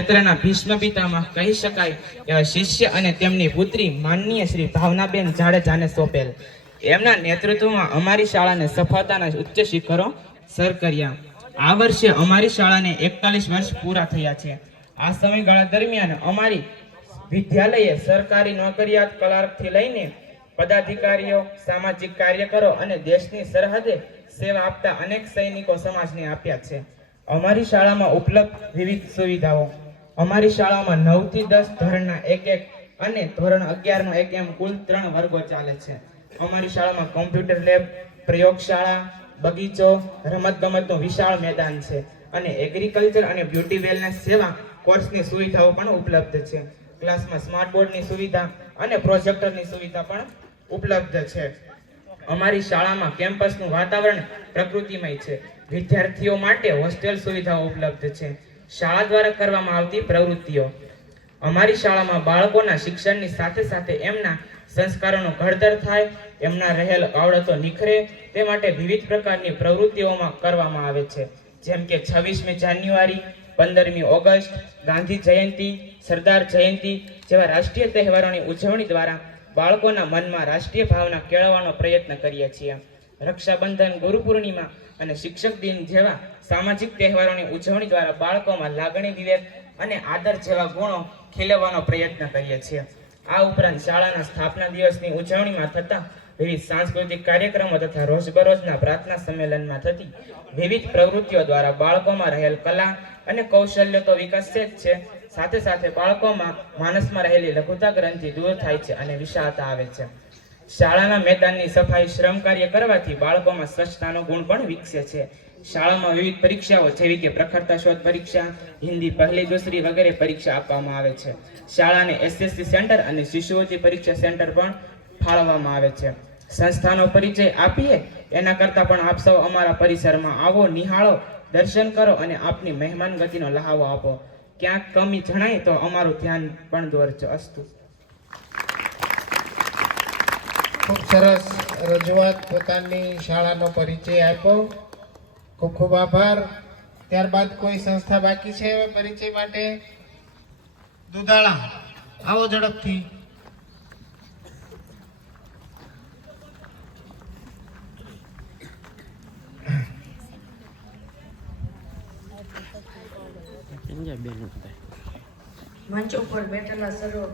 ક્ષેત્રના ભીષ્મ પિતામહ કહી શકાય એવા શિષ્ય અને તેમની પુત્રી માનનીય શ્રી ભાવનાબેન જાડેજાને સોંપેલ. એમના નેતૃત્વમાં અમારી શાળાને સફળતાના ઉચ્ચ શિખરો સર કર્યા. આ વર્ષે અમારી શાળાને 41 વર્ષ પૂરા થયા છે. આ સમયગાળા દરમિયાન અમારી વિદ્યાલયે સરકારી નોકરિયાત ક્લાર્કથી લઈને પદાધિકારીઓ, સામાજિક કાર્યકરો અને દેશની સરહદે સેવા આપતા અનેક સૈનિકો સમાજને આપ્યા છે. અમારી શાળામાં ઉપલબ્ધ વિવિધ સુવિધાઓ. અમારી શાળામાં 9 થી 10 ધોરણના એક અને ધોરણ 11 નો એક એમ કુલ 3 વર્ગો ચાલે છે. અમારી શાળામાં કોમ્પ્યુટર લેબ, પ્રયોગશાળા, બગીચો, રમતગમતનું વિશાળ મેદાન છે અને એગ્રીકલ્ચર અને બ્યુટી વેલનેસ સેવા કોર્સની સુવિધાઓ પણ ઉપલબ્ધ છે. ક્લાસમાં સ્માર્ટ બોર્ડની સુવિધા અને પ્રોજેક્ટરની સુવિધા પણ ઉપલબ્ધ છે. અમારી શાળામાં કેમ્પસનું વાતાવરણ પ્રકૃતિમય છે. વિદ્યાર્થીઓ માટે હોસ્ટેલ સુવિધાઓ ઉપલબ્ધ છે. શાળા દ્વારા કરવામાં આવતી પ્રવૃત્તિઓ. અમારી શાળામાં બાળકોના શિક્ષણની સાથે સાથે એમના સંસ્કારોનું ઘડતર થાય, એમના રહેલ આવડતો નિખરે તે માટે વિવિધ પ્રકારની પ્રવૃત્તિઓમાં કરવામાં આવે છે. જેમ કે 26મી જાન્યુઆરી, 15મી ઓગસ્ટ, ગાંધી જયંતિ, સરદાર જયંતિ જેવા રાષ્ટ્રીય તહેવારોની ઉજવણી દ્વારા બાળકોના મનમાં રાષ્ટ્રીય ભાવના કેળવવાનો પ્રયત્ન કરીએ છીએ. રક્ષાબંધન, ગુરુ પૂર્ણિમા અને શિક્ષક દિન જેવા સામાજિક તહેવારોની ઉજવણી દ્વારા બાળકોમાં લાગણી, વિવેક અને આદર જેવા ગુણો ખીલવવાનો પ્રયત્ન કરીએ છીએ. આ ઉપરાંત શાળાના સ્થાપના દિવસની ઉજવણીમાં થતા વિવિધ સાંસ્કૃતિક કાર્યક્રમો તથા રોજબરોજના પ્રાર્થના સંમેલનમાં થતી વિવિધ પ્રવૃત્તિઓ દ્વારા બાળકોમાં રહેલ કલા અને કૌશલ્ય તો વિકસે જ છે, સાથે સાથે બાળકોમાં માનસમાં રહેલી લઘુતા ગ્રંથિ દૂર થાય છે અને વિશાળતા આવે છે. શાળાના મેદાનની સફાઈ, શ્રમ કાર્ય કરવાથી બાળકોમાં સ્વચ્છતાનો ગુણ પણ વિકસે છે. શાળામાં વિવિધ પરીક્ષાઓ જેવી કે પ્રખરતા શોધ પરીક્ષા, હિન્દી પહેલી દૂસરી વગેરે પરીક્ષા આપવામાં આવે છે. શાળાને એસએસસી સેન્ટર અને શિષ્યવૃત્તિ પરીક્ષા સેન્ટર પણ ફાળવવામાં આવે છે. સંસ્થાનો પરિચય આપીએ એના કરતાં પણ આપ સૌ અમારા પરિસરમાં આવો, નિહાળો, દર્શન કરો અને આપની મહેમાન ગતિનો લહાવો આપો. ક્યાંક કમી જણાય તો અમારું ધ્યાન પણ દોરજો. અસ્તુ. ખૂબ સરસ રજૂઆત, પોતાની શાળાનો પરિચય આપ્યો. ખૂબ ખૂબ આભાર. ત્યારબાદ કોઈ સંસ્થા બાકી છે પરિચય માટે? દુધાળા, આવો ઝડપથી. મંચ ઉપર બેઠેલા સર્વ